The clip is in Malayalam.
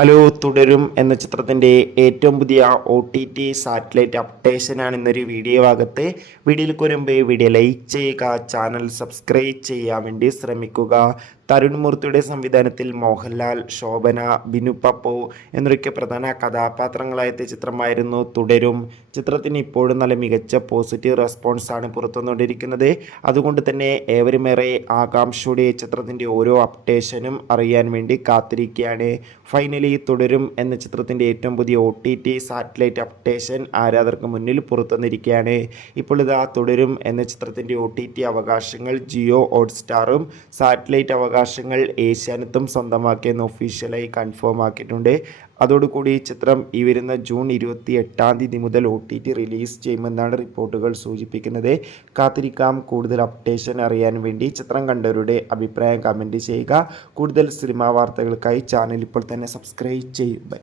ഹലോ തുടരും എന്ന ചിത്രത്തിൻ്റെ ഏറ്റവും പുതിയ OTT സാറ്റലൈറ്റ് അപ്ഡേഷനാണ് ഇന്നൊരു വീഡിയോ ഭാഗത്ത്. വീഡിയോയിലേക്ക് വരുമ്പോൾ വീഡിയോ ലൈക്ക് ചെയ്യുക, ചാനൽ സബ്സ്ക്രൈബ് ചെയ്യാൻ വേണ്ടി ശ്രമിക്കുക. തരുൺ മൂർത്തിയുടെ സംവിധാനത്തിൽ മോഹൻലാൽ, ശോഭന, ബിനു പപ്പു എന്നൊക്കെ പ്രധാന കഥാപാത്രങ്ങളായ ചിത്രമായിരുന്നു തുടരും. ചിത്രത്തിന് ഇപ്പോഴും നല്ല മികച്ച പോസിറ്റീവ് റെസ്പോൺസാണ് പുറത്തുവന്നുകൊണ്ടിരിക്കുന്നത്. അതുകൊണ്ട് തന്നെ ഏവരുമേറെ ആകാംക്ഷയോടെ ചിത്രത്തിൻ്റെ ഓരോ അപ്ഡേഷനും അറിയാൻ വേണ്ടി കാത്തിരിക്കുകയാണ്. ഫൈനലി തുടരും എന്ന ചിത്രത്തിൻ്റെ ഏറ്റവും പുതിയ OTT സാറ്റലൈറ്റ് അപ്ഡേഷൻ ആരാധകർക്ക് മുന്നിൽ പുറത്തുവന്നിരിക്കുകയാണ്. ഇപ്പോൾ ഇതാ തുടരും എന്ന ചിത്രത്തിൻ്റെ OTT അവകാശങ്ങൾ ജിയോ ഹോട്ട്സ്റ്റാറും സാറ്റലൈറ്റ് അവകാശങ്ങൾ ഏഷ്യാനെറ്റും സ്വന്തമാക്കിയെന്ന് ഒഫീഷ്യലായി കൺഫേം ആക്കിയിട്ടുണ്ട്. അതോടുകൂടി ചിത്രം ഈ വരുന്ന ജൂൺ 28 മുതൽ OTT റിലീസ് ചെയ്യുമെന്നാണ് റിപ്പോർട്ടുകൾ സൂചിപ്പിക്കുന്നത്. കാത്തിരിക്കാം കൂടുതൽ അപ്ഡേഷൻ അറിയാൻ വേണ്ടി. ചിത്രം കണ്ടവരുടെ അഭിപ്രായം കമൻറ്റ് ചെയ്യുക. കൂടുതൽ സിനിമാ വാർത്തകൾക്കായി ചാനൽ ഇപ്പോൾ തന്നെ സബ്സ്ക്രൈബ് ചെയ്യുക.